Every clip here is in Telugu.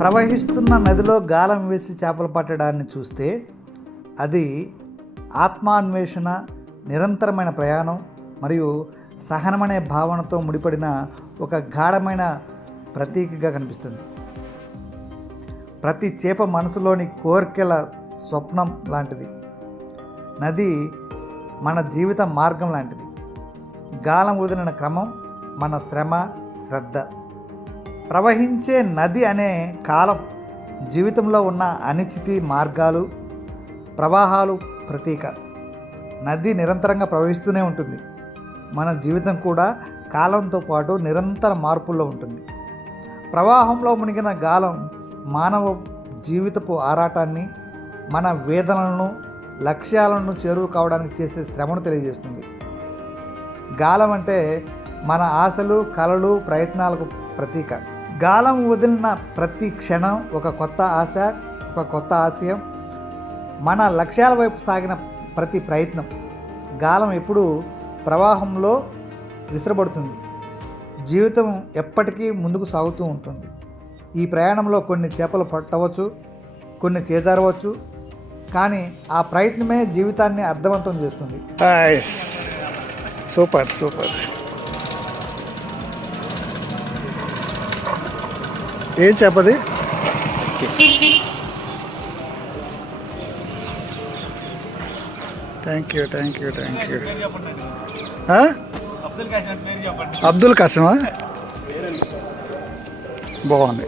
ప్రవహిస్తున్న నదిలో గాలం వేసి చేపలు పట్టడాన్ని చూస్తే అది ఆత్మాన్వేషణ, నిరంతరమైన ప్రయాణం మరియు సహనమనే భావనతో ముడిపడిన ఒక గాఢమైన ప్రతీకగా కనిపిస్తుంది. ప్రతి చేప మనసులోని కోరికల స్వప్నం లాంటిది. నది మన జీవిత మార్గం లాంటిది. గాలం వదిలిన క్రమం మన శ్రమ, శ్రద్ధ. ప్రవహించే నది అనే కాలం జీవితంలో ఉన్న అనిశ్చితి మార్గాలు, ప్రవాహాలు ప్రతీక. నది నిరంతరంగా ప్రవహిస్తూనే ఉంటుంది. మన జీవితం కూడా కాలంతో పాటు నిరంతర మార్పుల్లో ఉంటుంది. ప్రవాహంలో మునిగిన గాలం మానవ జీవితపు ఆరాటాన్ని, మన వేదనలను, లక్ష్యాలను చేరువ కావడానికి చేసే శ్రమను తెలియజేస్తుంది. గాలం అంటే మన ఆశలు, కలలు, ప్రయత్నాలకు ప్రతీక. గాలం వదిలిన ప్రతి క్షణం ఒక కొత్త ఆశ, ఒక కొత్త ఆశయం, మన లక్ష్యాల వైపు సాగిన ప్రతి ప్రయత్నం. గాలం ఎప్పుడూ ప్రవాహంలో విసిరబడుతుంది. జీవితం ఎప్పటికీ ముందుకు సాగుతూ ఉంటుంది. ఈ ప్రయాణంలో కొన్ని చేపలు పట్టవచ్చు, కొన్ని చేజారవచ్చు, కానీ ఆ ప్రయత్నమే జీవితాన్ని అర్థవంతం చేస్తుంది. Super super. ఏం చెప్పది? Thank you. అబ్దుల్ కాసిమా? బాగుంది.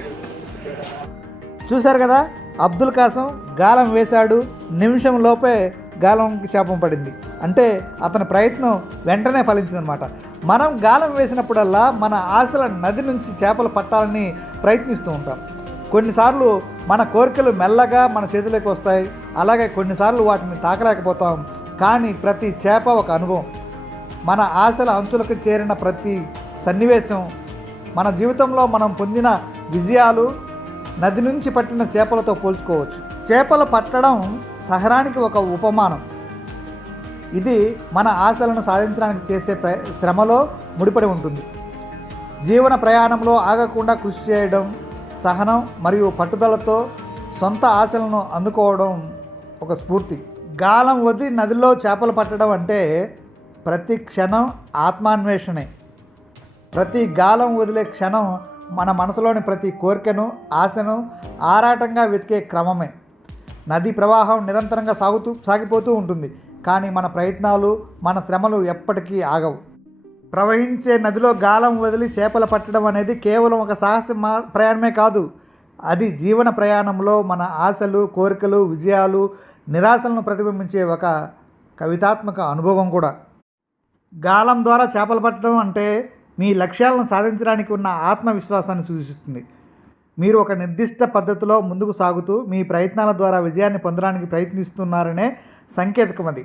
చూశారు కదా, అబ్దుల్ కాసం గాలం వేశాడు, నిమిషం లోపే గాలంకి చేపం పడింది. అంటే అతని ప్రయత్నం వెంటనే ఫలించిందనమాట. మనం గాలం వేసినప్పుడల్లా మన ఆశల నది నుంచి చేపలు పట్టాలని ప్రయత్నిస్తూ ఉంటాం. కొన్నిసార్లు మన కోరికలు మెల్లగా మన చేతిలోకి వస్తాయి, అలాగే కొన్నిసార్లు వాటిని తాకలేకపోతాం. కానీ ప్రతి చేప ఒక అనుభవం. మన ఆశల అంచులకు చేరిన ప్రతి సన్నివేశం, మన జీవితంలో మనం పొందిన విజయాలు నది నుంచి పట్టిన చేపలతో పోల్చుకోవచ్చు. చేపలు పట్టడం సహనానికి ఒక ఉపమానం. ఇది మన ఆశలను సాధించడానికి చేసే శ్రమలో ముడిపడి ఉంటుంది. జీవన ప్రయాణంలో ఆగకుండా కృషి చేయడం, సహనం మరియు పట్టుదలతో సొంత ఆశలను అందుకోవడం ఒక స్ఫూర్తి. గాలం వదిలి నదిలో చేపలు పట్టడం అంటే ప్రతి క్షణం ఆత్మాన్వేషణే. ప్రతి గాలం వదిలే క్షణం మన మనసులోని ప్రతి కోరికను, ఆశను ఆరాటంగా వెతికే క్రమమే. నది ప్రవాహం నిరంతరంగా సాగిపోతూ ఉంటుంది, కానీ మన ప్రయత్నాలు, మన శ్రమలు ఎప్పటికీ ఆగవు. ప్రవహించే నదిలో గాలం వదిలి చేపలు పట్టడం అనేది కేవలం ఒక సాహస ప్రయాణమే కాదు. అది జీవన ప్రయాణంలో మన ఆశలు, కోరికలు, విజయాలు, నిరాశలను ప్రతిబింబించే ఒక కవితాత్మక అనుభవం కూడా. గాలం ద్వారా చేపలు పట్టడం అంటే మీ లక్ష్యాలను సాధించడానికి ఉన్న ఆత్మవిశ్వాసాన్ని సూచిస్తుంది. మీరు ఒక నిర్దిష్ట పద్ధతిలో ముందుకు సాగుతూ మీ ప్రయత్నాల ద్వారా విజయాన్ని పొందడానికి ప్రయత్నిస్తున్నారనే సంకేతకం అది.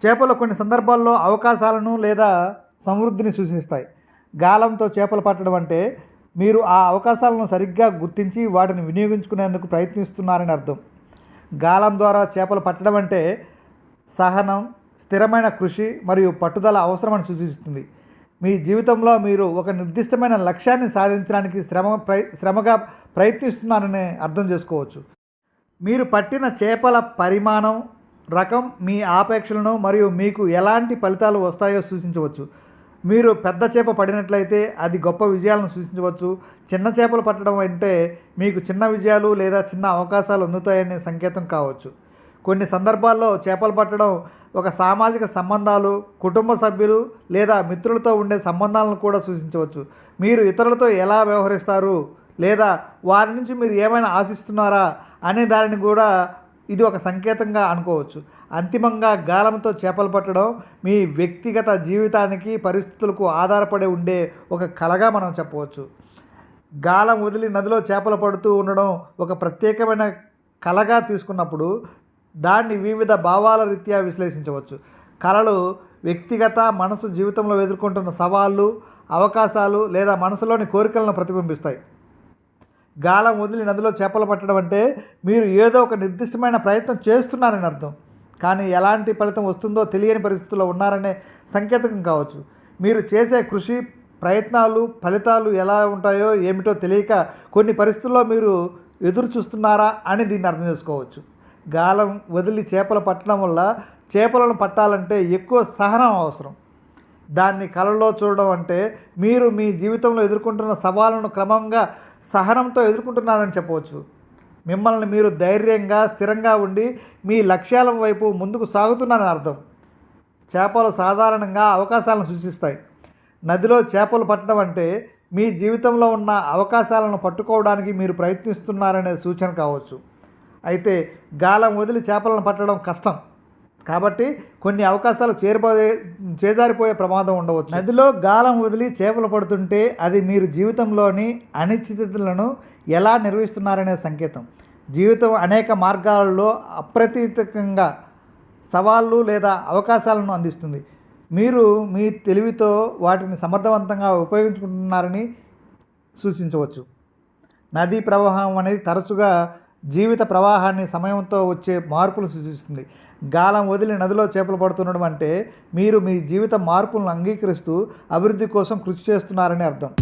చేపలు కొన్ని సందర్భాల్లో అవకాశాలను లేదా సమృద్ధిని సూచిస్తాయి. గాలంతో చేపలు పట్టడం అంటే మీరు ఆ అవకాశాలను సరిగ్గా గుర్తించి వాటిని వినియోగించుకునేందుకు ప్రయత్నిస్తున్నారని అర్థం. గాలం ద్వారా చేపలు పట్టడం అంటే సహనం, స్థిరమైన కృషి మరియు పట్టుదల అవసరమని సూచిస్తుంది. మీ జీవితంలో మీరు ఒక నిర్దిష్టమైన లక్ష్యాన్ని సాధించడానికి శ్రమగా ప్రయత్నిస్తున్నారని అర్థం చేసుకోవచ్చు. మీరు పట్టిన చేపల పరిమాణం, రకం మీ ఆపేక్షలను మరియు మీకు ఎలాంటి ఫలితాలు వస్తాయో సూచించవచ్చు. మీరు పెద్ద చేప పడినట్లయితే అది గొప్ప విజయాలను సూచించవచ్చు. చిన్న చేపలు పట్టడం అంటే మీకు చిన్న విజయాలు లేదా చిన్న అవకాశాలు అందుతాయనే సంకేతం కావచ్చు. కొన్ని సందర్భాల్లో చేపలు పట్టడం ఒక సామాజిక సంబంధాలు, కుటుంబ సభ్యులు లేదా మిత్రులతో ఉండే సంబంధాలను కూడా సూచించవచ్చు. మీరు ఇతరులతో ఎలా వ్యవహరిస్తారు లేదా వారి నుంచి మీరు ఏమైనా ఆశిస్తున్నారా అనే దానిని కూడా ఇది ఒక సంకేతంగా అనుకోవచ్చు. అంతిమంగా గాలంతో చేపలు పట్టడం మీ వ్యక్తిగత జీవితానికి, పరిస్థితులకు ఆధారపడి ఉండే ఒక కళగా మనం చెప్పవచ్చు. గాలం వదిలి నదిలో చేపలు పడుతూ ఉండడం ఒక ప్రత్యేకమైన కళగా తీసుకున్నప్పుడు దాన్ని వివిధ భావాల రీత్యా విశ్లేషించవచ్చు. కళలు వ్యక్తిగత మనసు జీవితంలో ఎదుర్కొంటున్న సవాళ్ళు, అవకాశాలు లేదా మనసులోని కోరికలను ప్రతిబింబిస్తాయి. గాలం వదిలి నదిలో చేపలు పట్టడం అంటే మీరు ఏదో ఒక నిర్దిష్టమైన ప్రయత్నం చేస్తున్నారని అర్థం, కానీ ఎలాంటి ఫలితం వస్తుందో తెలియని పరిస్థితుల్లో ఉన్నారనే సంకేతం కావచ్చు. మీరు చేసే కృషి, ప్రయత్నాలు ఫలితాలు ఎలా ఉంటాయో ఏమిటో తెలియక కొన్ని పరిస్థితుల్లో మీరు ఎదురు చూస్తున్నారా అని దీన్ని అర్థం చేసుకోవచ్చు. గాలం వదిలి చేపలు పట్టడం వల్ల చేపలను పట్టాలంటే ఎక్కువ సహనం అవసరం. దాన్ని కలలో చూడడం అంటే మీరు మీ జీవితంలో ఎదుర్కొంటున్న సవాళ్ళను క్రమంగా సహనంతో ఎదుర్కొంటున్నారని చెప్పవచ్చు. మిమ్మల్ని మీరు ధైర్యంగా స్థిరంగా ఉండి మీ లక్ష్యాల వైపు ముందుకు సాగుతున్నారని అర్థం. చేపలు సాధారణంగా అవకాశాలను సూచిస్తాయి. నదిలో చేపలు పట్టడం అంటే మీ జీవితంలో ఉన్న అవకాశాలను పట్టుకోవడానికి మీరు ప్రయత్నిస్తున్నారనే సూచన కావచ్చు. అయితే గాలం వదిలి చేపలను పట్టడం కష్టం కాబట్టి కొన్ని అవకాశాలు చేజారిపోయే ప్రమాదం ఉండవచ్చు. నదిలో గాలం వదిలి చేపలు పడుతుంటే అది మీరు జీవితంలోని అనిశ్చితలను ఎలా నిర్వహిస్తున్నారనే సంకేతం. జీవితం అనేక మార్గాలలో అప్రతీతంగా సవాళ్ళు లేదా అవకాశాలను అందిస్తుంది. మీరు మీ తెలివితో వాటిని సమర్థవంతంగా ఉపయోగించుకుంటున్నారని సూచించవచ్చు. నదీ ప్రవాహం అనేది తరచుగా జీవిత ప్రవాహాన్ని సమయంతో వచ్చే మార్పులు సూచిస్తుంది. గాలం వదిలి నదిలో చేపలు పడుతుండడం అంటే మీరు మీ జీవిత మార్పులను అంగీకరిస్తూ అభివృద్ధి కోసం కృషి చేస్తున్నారని అర్థం.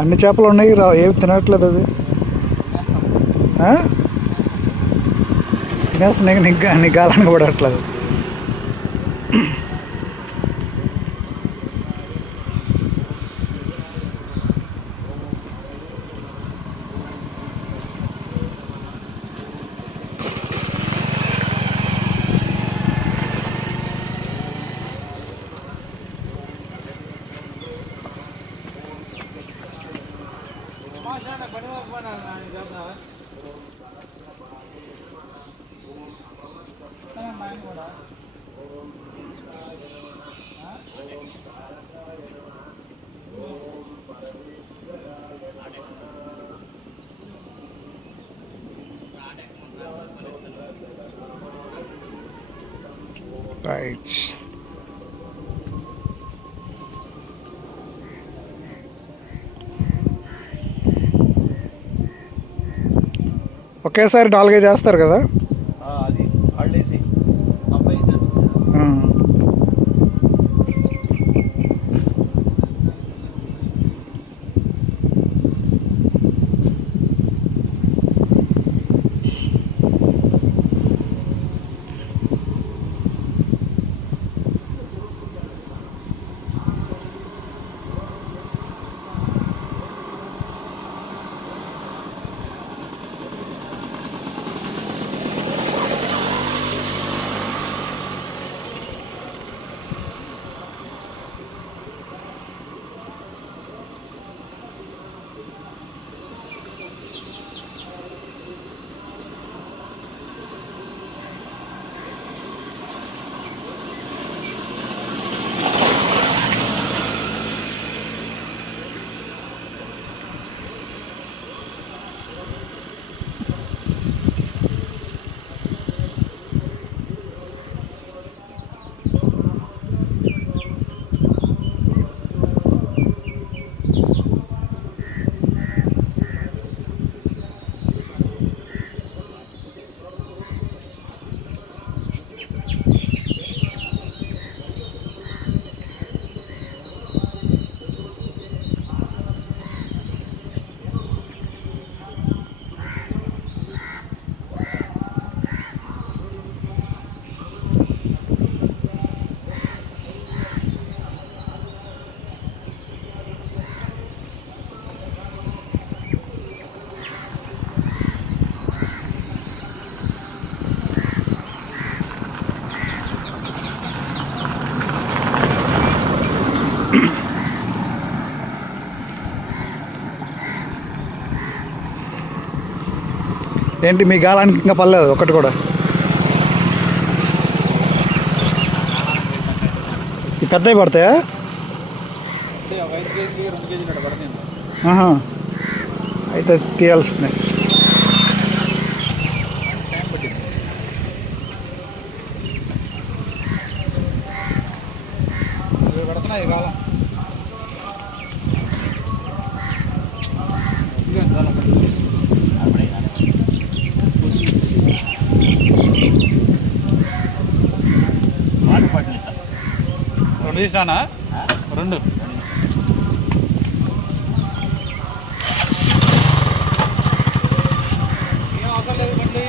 అన్ని చేపలు ఉన్నాయి, ఏమి తినట్లేదు అవి. తినేస్తున్నాయి, నీ గాలానికి పడట్లేదు. Right. ఒకేసారి 4-5 చేస్తారు కదా. అది హాలిడేసి అబ్బాయి సార్. ఏంటి మీ గాలానికి ఇంకా పర్లేదు ఒకటి కూడా? ఈ పెద్దవి పడతాయా? అంటే ఒక 5 కేజీలు 2 కేజీలు అట్లా పడుతుంది. ఆహా. అయితే తీయాల్సిందే. టైం పట్టింది. ఇవి పడుతున్నాయి కాలం. రెండు తీసినా 2 ఏం అవసరం లేదు బండి.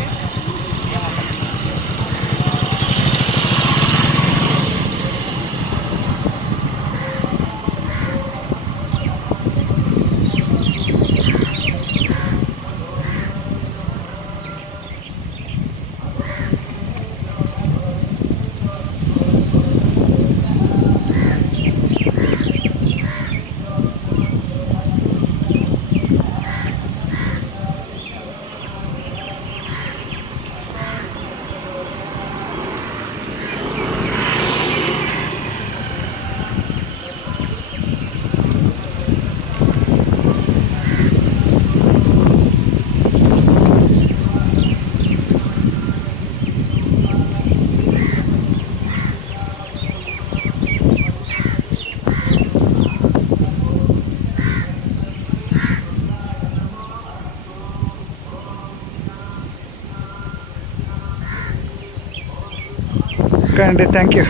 ఓకే అండి, థ్యాంక్ యూ.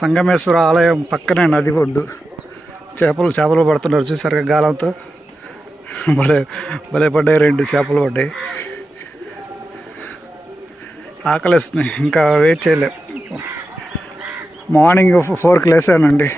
సంగమేశ్వర ఆలయం పక్కనే నది ఒడ్డు. చేపలు పడుతున్నారు చూసారుగా గాలంతో. భలే భలే పడ్డాయి, 2 చేపలు పడ్డాయి. ఆకలిస్తున్నాయి, ఇంకా వెయిట్ చేయలేం. మార్నింగ్ 4కి లేసానండి.